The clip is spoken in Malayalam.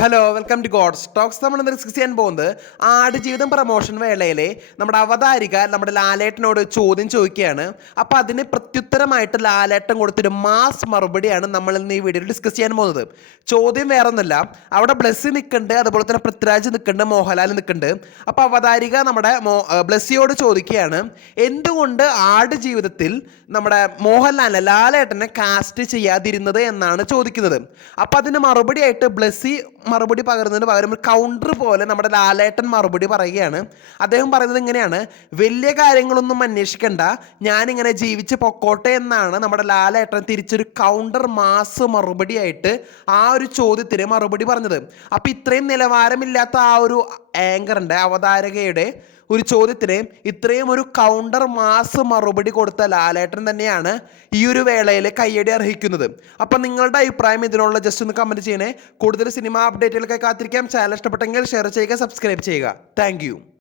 Hello welcome to god stocks നമ്മൾ ഇന്ന് ഡിസ്കസ് ചെയ്യാൻ പോകുന്നത് ആടുജീവിതം പ്രമോഷൻ വേളയിലെ നമ്മുടെ അവതാരിക നമ്മുടെ ലാലേട്ടനോട് ചോദ്യം ചോദിക്കുകയാണ്. അപ്പോൾ അതിന് പ്രത്യുത്തരമായിട്ട് ലാലേട്ടൻ കൊടുത്തൊരു മാസ് മറുപടിയാണ് നമ്മൾ ഇന്ന് ഈ വീഡിയോയിൽ ഡിസ്കസ് ചെയ്യാൻ പോകുന്നത്. ചോദ്യം വേറെ ഒന്നുമില്ല അവിടെ ബ്ലസ്സി നിൽക്കുന്നുണ്ട് അതുപോലെ തന്നെ പൃഥ്വിരാജ് നിൽക്കുന്നുണ്ട് മോഹൻലാൽ നിൽക്കുന്നുണ്ട്. അപ്പോൾ അവതാരിക നമ്മുടെ മോ ബ്ലസ്സിയോട് ചോദിക്കുകയാണ് എന്തുകൊണ്ട് ആട് ജീവിതത്തിൽ നമ്മുടെ മോഹൻലാലിനെ ലാലേട്ടനെ കാസ്റ്റ് ചെയ്യാതിരുന്നത്? എന്നാണ് ചോദിക്കുന്നത്. അപ്പോൾ അതിന് മറുപടിയായിട്ട് ബ്ലസ്സി മറുപടി പകരുന്നതിന് പകരം ഒരു കൗണ്ടർ പോലെ നമ്മുടെ ലാലേട്ടൻ മറുപടി പറയുകയാണ്. അദ്ദേഹം പറയുന്നത് ഇങ്ങനെയാണ്. വലിയ കാര്യങ്ങളൊന്നും അന്വേഷിക്കണ്ട. ഞാനിങ്ങനെ ജീവിച്ച് പൊക്കോട്ടെ എന്നാണ് നമ്മുടെ ലാലേട്ടൻ തിരിച്ചൊരു കൗണ്ടർ മാസ് മറുപടിയായിട്ട് ആ ഒരു ചോദ്യത്തിന് മറുപടി പറഞ്ഞത്. അപ്പോൾ ഇത്രയും നിലവാരമില്ലാത്ത ആ ഒരു ആങ്കറിന്റെ അവതാരകയുടെ ഒരു ചോദ്യത്തിന് ഇത്രയും ഒരു കൗണ്ടർ മാസ് മറുപടി കൊടുത്ത ലാലേട്ടൻ തന്നെയാണ് ഈ ഒരു വേളയിൽ കയ്യടി അർഹിക്കുന്നത്. അപ്പം നിങ്ങളുടെ അഭിപ്രായം ഇതിനുള്ള ജസ്റ്റ് ഒന്ന് കമന്റ് ചെയ്യണേ. കൂടുതൽ സിനിമ അപ്ഡേറ്റുകൾക്കായി കാത്തിരിക്കാം. ചാനൽ ഇഷ്ടപ്പെട്ടെങ്കിൽ ഷെയർ ചെയ്യുക സബ്സ്ക്രൈബ് ചെയ്യുക. താങ്ക്